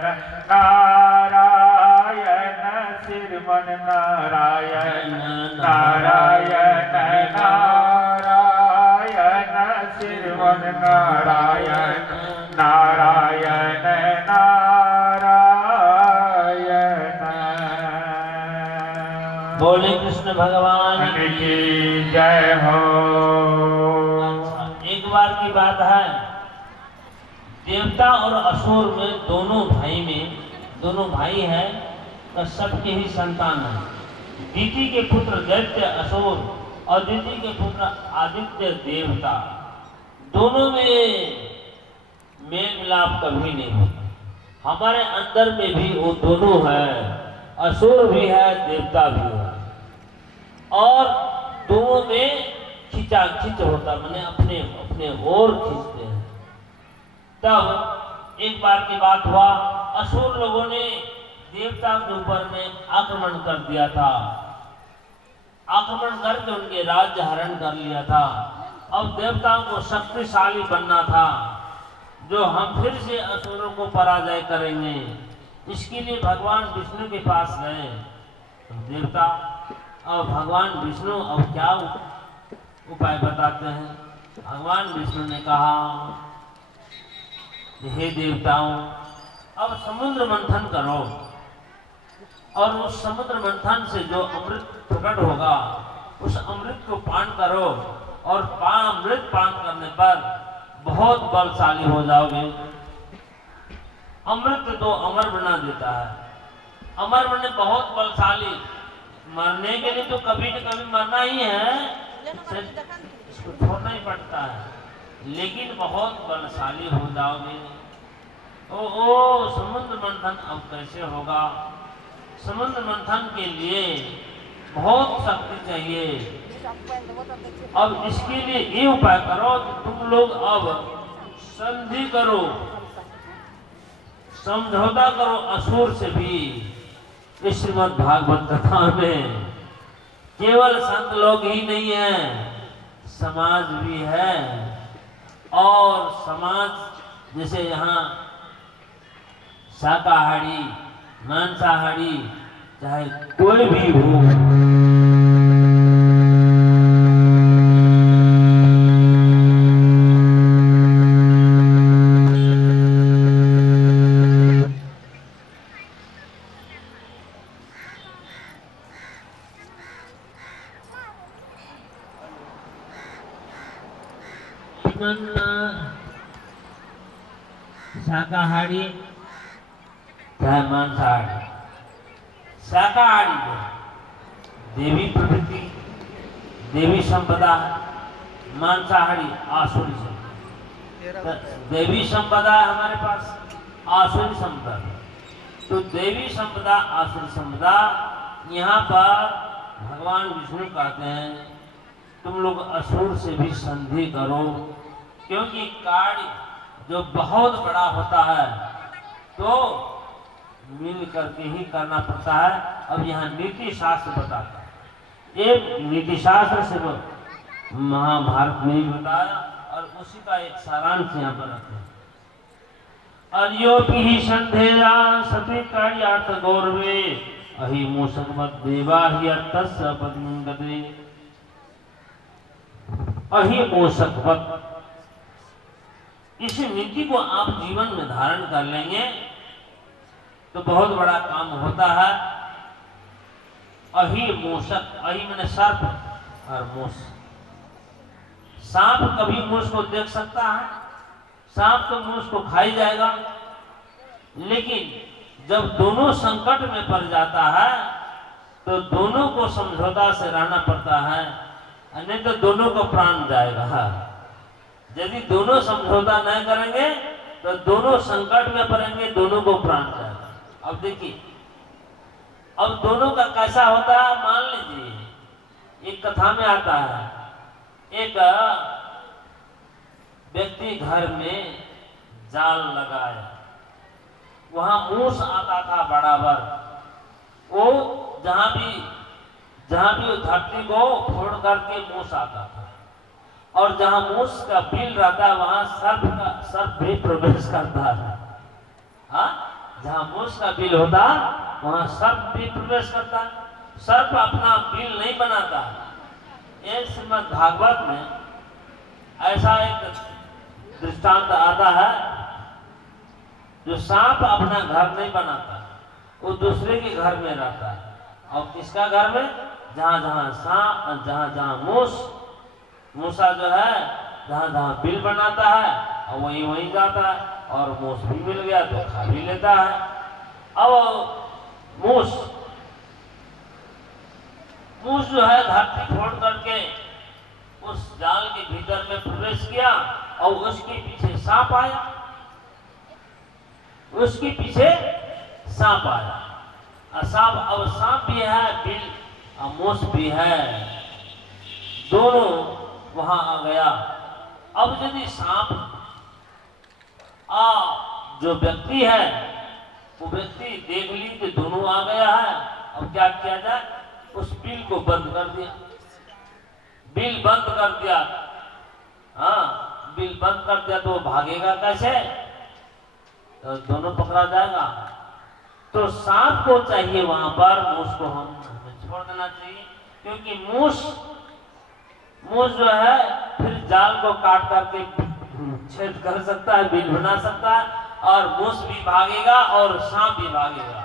नारायण श्रीमन नारायण नारायण नारायण श्रीमन नारायण नारायण नारायण। बोले कृष्ण भगवान की जय हो। एक बार की बात है, देवता और असुर में दोनों भाई हैं और सबके ही संतान हैं। दीति के पुत्र दैत्य असुर और दीति के पुत्र आदित्य देवता, दोनों में मेल मिलाप कभी नहीं होता। हमारे अंदर में भी वो दोनों है, असुर भी है देवता भी है, और दोनों में खिंचाखिंच होता, मैंने अपने अपने ओर खींचते हैं। तब एक बार की बात हुआ, असुर लोगों ने देवता के ऊपर में आक्रमण कर दिया था, आक्रमण करके उनके राज्य हरण कर लिया था। अब देवताओं को शक्तिशाली बनना था, जो हम फिर से असुरों को पराजय करेंगे। इसके लिए भगवान विष्णु के पास गए। तो देवता अब भगवान विष्णु अब क्या उपाय बताते हैं। भगवान विष्णु ने कहा, हे देवताओं, अब समुद्र मंथन करो और उस समुद्र मंथन से जो अमृत प्रकट होगा उस अमृत को पान करो, और अमृत पान करने पर बहुत बलशाली हो जाओगे। अमृत तो अमर बना देता है, अमर बने बहुत बलशाली। मरने के लिए तो कभी न कभी मरना ही है, इसको छोड़ना ही पड़ता है, लेकिन बहुत बलशाली हो जाओगे। ओ समुद्र मंथन अब कैसे होगा। समुद्र मंथन के लिए बहुत शक्ति चाहिए। अब इसके लिए ये उपाय करो कि तुम लोग अब संधि करो, समझौता करो असुर से भी। इस श्रीमद् भागवत कथा में केवल संत लोग ही नहीं है, समाज भी है। और समाज जैसे यहाँ शाकाहारी मांसाहारी चाहे कोई भी हो, शाकाहारी चाहे मांसाहारी। शाकाहारी देवी प्रवृत्ति, देवी संपदा, मांसाहारी आसुरी संपदा। देवी संपदा हमारे पास, आसुरी संपदा। तो देवी संपदा आसुरी संपदा, यहाँ पर भगवान विष्णु कहते हैं तुम लोग असुर से भी संधि करो, क्योंकि कार्य जो बहुत बड़ा होता है तो मिल करके ही करना पड़ता है। अब यहाँ नीति शास्त्र बताता है, ये नीति शास्त्र से महाभारत में ही बताया, और उसी का एक सारांश यहाँ पर रखते हैं। अयोपि ही संधेया सती कार्यार्थ गौरवे अहि मूषकवत देवा ही अर्थस्य पद्मगते। अहि मूषकवत, इस नीति को आप जीवन में धारण कर लेंगे तो बहुत बड़ा काम होता है। अहि मूषक, अहि मैंने सर्प और मूस। सांप कभी मूस को देख सकता है? सांप तो मूस को खा ही जाएगा। लेकिन जब दोनों संकट में पड़ जाता है तो दोनों को समझौता से रहना पड़ता है, नहीं तो दोनों को प्राण जाएगा। यदि दोनों समझौता नहीं करेंगे तो दोनों संकट में पड़ेंगे, दोनों को प्राण जाएगा। अब देखिए, अब दोनों का कैसा होता है, मान लीजिए एक कथा में आता है, एक व्यक्ति घर में जाल लगाया, वहां मूस आता था बराबर। वो जहां भी धरती को फोड़ करके मूस आता था, और जहां मूस का बिल रहता है वहां सर्प भी प्रवेश करता है। हाँ, जहाँ मूस का बिल होता वहां सर्प भी प्रवेश करता। सर्प अपना बिल नहीं बनाता। ये श्रीमद् भागवत में ऐसा एक दृष्टांत आता है, जो सांप अपना घर नहीं बनाता, वो दूसरे के घर में रहता है। और किसका घर में? जहाँ जहाँ सांप, जहाँ जहाँ मूसा जो है जहाँ जहाँ बिल बनाता है और वहीं वहीं जाता है, और मूस भी मिल गया तो खा भी लेता है। अब मूस जो है धरती फोड़ करके उस जाल के भीतर में प्रवेश किया, और उसके पीछे सांप आया, उसके पीछे सांप आया। अब सांप भी है, बिल और मूस भी है, दोनों वहां आ गया। अब यदि सांप जो व्यक्ति है वो व्यक्ति देख ली कि दोनों आ गया है, अब क्या किया जाए? उस बिल को बंद कर दिया। बिल बंद कर दिया, हाँ, बिल बंद कर दिया तो भागेगा कैसे? तो दोनों पकड़ा जाएगा। तो सांप को चाहिए वहां पर, मूस को हमें छोड़ देना चाहिए, क्योंकि मूस जो है फिर जाल को काट करके छेद कर सकता है, बिल बना सकता है, और मूस भी भागेगा और सांप भी भागेगा।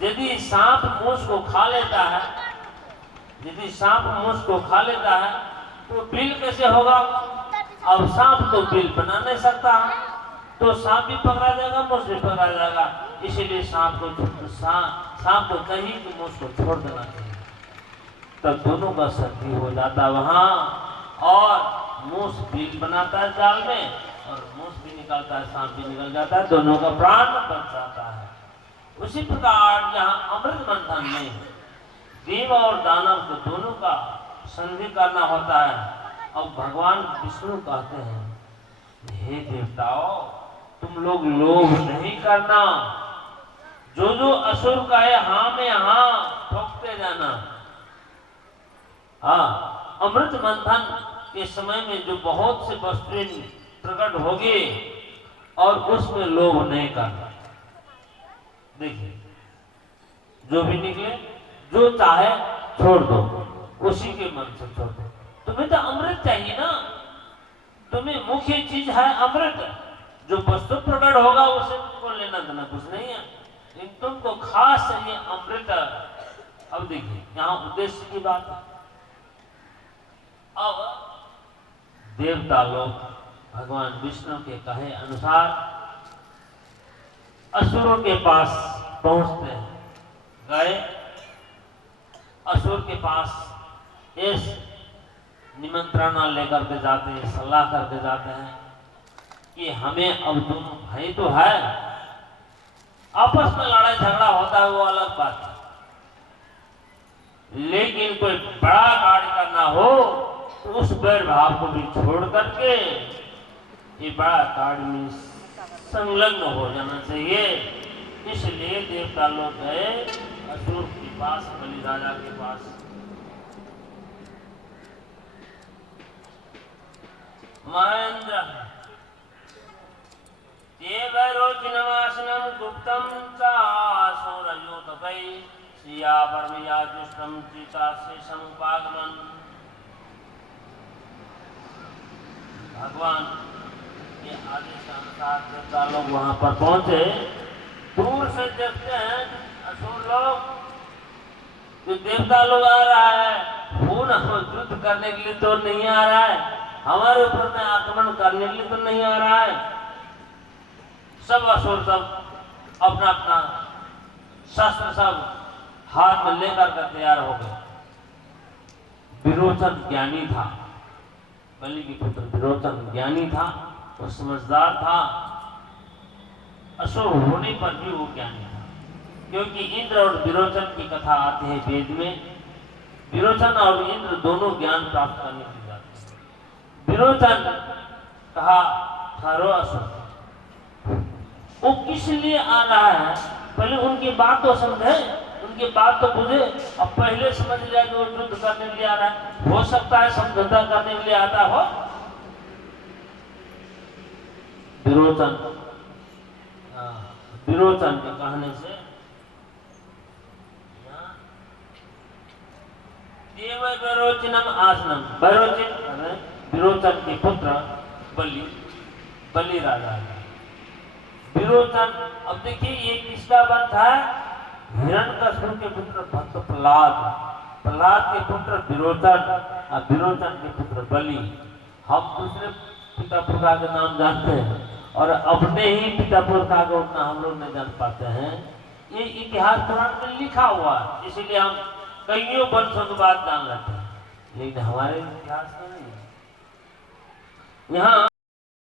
यदि सांप मूस को खा लेता है, यदि सांप मूस को खा लेता है तो बिल कैसे होगा? अब सांप तो बिल बना नहीं सकता, तो सांप भी पकड़ा जाएगा, मूस भी पकड़ा जाएगा। इसीलिए सांप को चाहिए कि मूस को छोड़ देना चाहिए, तब दोनों का संधि हो जाता वहां, और मूस बिल बनाता है जाल में, और मूस भी निकलता है, सांप भी निकल जाता है, दोनों का प्राण बच जाता है। उसी प्रकार यहाँ अमृत मंथन में देव और दानव को दोनों का संधि करना होता है। अब भगवान विष्णु कहते हैं, हे देवताओं, तुम लोग लोभ नहीं करना, जो असुर कहे हाँ में हाँ ठोकते जाना। हाँ, अमृत मंथन के समय में जो बहुत से वस्तुएं प्रकट होगी और उसमें लोभ नहीं करना। देखिए, जो भी निकले, जो चाहे छोड़ दो, उसी के मन से छोड़ दो। तुम्हें तो अमृत चाहिए ना, तुम्हें मुख्य चीज है अमृत। जो वस्तु प्रकट होगा उसे तुमको लेना देना कुछ नहीं है, लेकिन तुमको खास चाहिए अमृत। अब देखिए, यहाँ उद्देश्य की बात है। अब देवता लोग भगवान विष्णु के कहे अनुसार असुरों के पास पहुंचते हैं। गए असुर के पास इस निमंत्रणा लेकर के जाते हैं, सलाह करके जाते हैं कि हमें अब दोनों भाई तो है, आपस में लड़ाई झगड़ा होता है वो अलग बात है, लेकिन कोई बड़ा कार्य करना हो तो उस बैर भाव को भी छोड़ करके ये बड़ा कार्य में संलग्न हो जाना चाहिए। इसलिए देवता लोग गए असुर के पास, बलि राजा के पास। महेंद्र देवरोचिनवासनम गुप्तम चासुरयोतकै श्रिया परमया दुष्टम चिता से समुपागमन। भगवान के आदेश के अनुसार देवता लोग वहां पर पहुंचे। दूर से देखते हैं असुर लोग, जो देवता लोग आ रहा है, वो ना युद्ध करने के लिए तो नहीं आ रहा है, हमारे ऊपर में आक्रमण करने के लिए तो नहीं आ रहा है। सब असुर सब अपना अपना शस्त्र सब हाथ में लेकर के तैयार हो गए। विरोचन ज्ञानी था, बलि की पुत्र विरोचन ज्ञानी था, वो समझदार था। असुर होने पर भी वो ज्ञानी था, क्योंकि इंद्र और विरोचन की कथा आती है वेद में। विरोचन और इंद्र दोनों ज्ञान प्राप्त करने के लिए जाते हैं। विरोचन कहा, ठहरो असुर, वो किस लिए आ रहा है, पहले उनकी बात तो समझे, उनकी बात तो बुझे। अब पहले समझ लिया कि वो युद्ध करने के लिए आ रहा है, हो सकता है समझौता करने के लिए आता हो। विरोचन विरोचन के कहने से देव विरोचनम आसनम, विरोचन के पुत्र बलि राजा है। विरोचन, अब देखिए ये किसका वन था? हिरण्यकश्यप के पुत्र भक्त प्रहलाद के पुत्र विरोचन और विरोचन के पुत्र बलि। हम दूसरे पिता पुरखा के नाम जानते हैं और अपने ही पिता पुरखा को उतना हम लोग नहीं जान पाते हैं। ये इतिहास पुराण में लिखा हुआ है, इसीलिए हम कईयों वंशों की बात जान लेते हैं, लेकिन हमारे इतिहास में नहीं। यहाँ